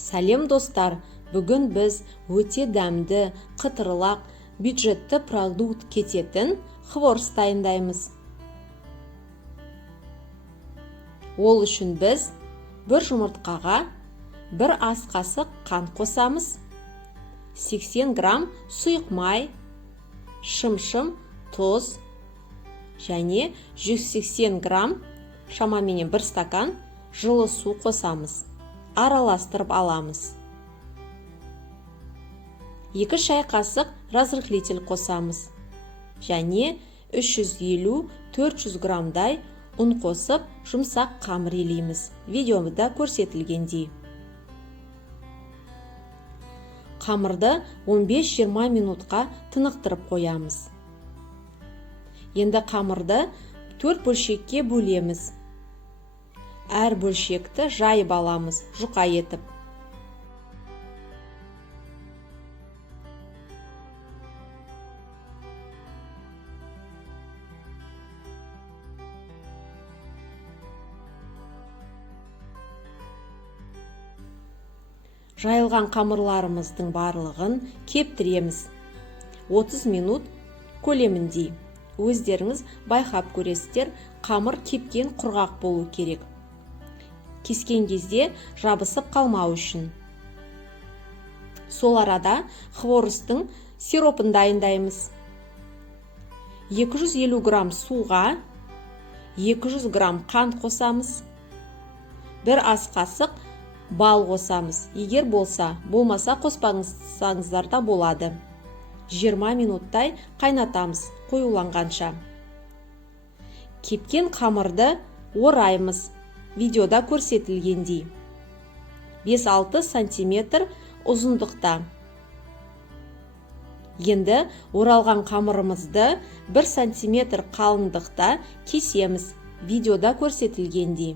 Сәлем достар, бүгін біз өте дәмді, қытырлақ, бюджетті продукт кететін хворст дайындаймыз. Ол үшін біз бір жұмыртқаға бір ас қасық қант қосамыз, 80 грамм сұйық май, шым-шым, тұз және 180 грамм шамамен 1 стакан жылы су қосамыз. Араластырып аламыз. 2 шай қасық разрыхлитель қосамыз. Және 350-400 граммдай ұн қосып, жұмсақ қамыр илейміз. Видеода көрсетілгендей. Қамырды 15-20 минутқа тынықтырып қоямыз. Енді қамырды 4 бөлшекке бөлеміз. Әр бөлшекті жайып аламыз, жұқа етіп. Жайылған қамырларымыздың барлығын кептіреміз. 30 минут көлеміндей. Өздеріңіз байқап көресіздер, қамыр кепкен құрғақ болу керек. Кескен кезде жабысып қалмау үшін. Сол арада хворстың сиропын дайындаймыз. 250 грамм суға 200 грамм қант қосамыз. 1 ас қасық бал қосамыз. Егер болса, болмаса қоспаңыздар да болады. 20 минуттай қайнатамыз, қоюланғанша. Кепкен қамырды ораймыз. Видеода көрсетілгендей. 5-6 сантиметр ұзындықта. Енді оралған қамырымызды 1 сантиметр қалыңдықта кесеміз. Видеода көрсетілгендей.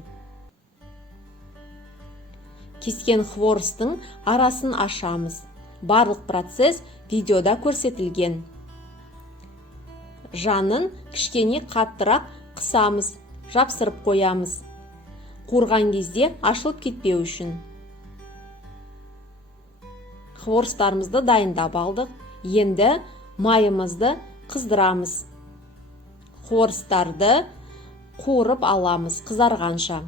Кескен хворстың арасын ашамыз. Барлық процесс видеода көрсетілген. Жанын кішкене қаттырақ қысамыз, жапсырып қоямыз. Қуырған кезде ашылып кетпеу үшін. Хворстарымызды дайындап алдық. Енді майымызды қыздырамыз. Хворстарды қуырып аламыз қызарғанша.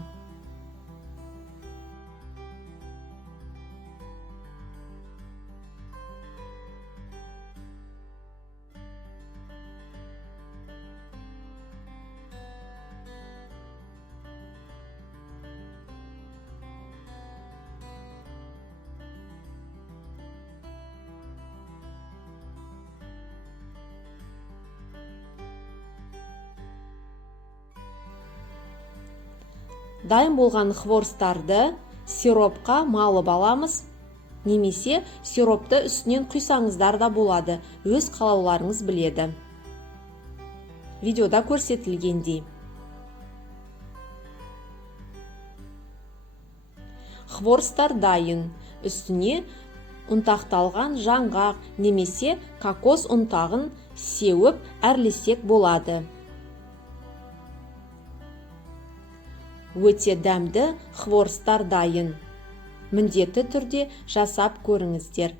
Дайын болған хворстарды сиропқа малып аламыз, немесе сиропты үстінен құйсаңыздар да болады, өз қалауларыңыз біледі. Видеода көрсетілгендей. Хворстар дайын, үстіне ұнтақталған жаңғақ немесе кокос ұнтағын сеуіп әрлесек болады. Өте дәмді хворстар дайын. Міндетті түрде жасап көріңіздер.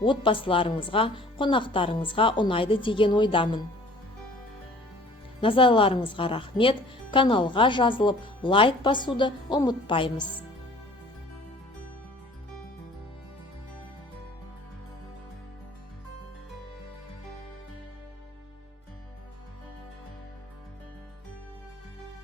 Отбасыларыңызға, қонақтарыңызға ұнайды деген ойдамын. Назарларыңызға рахмет. Каналға жазылып, лайк басуды ұмытпаймыз.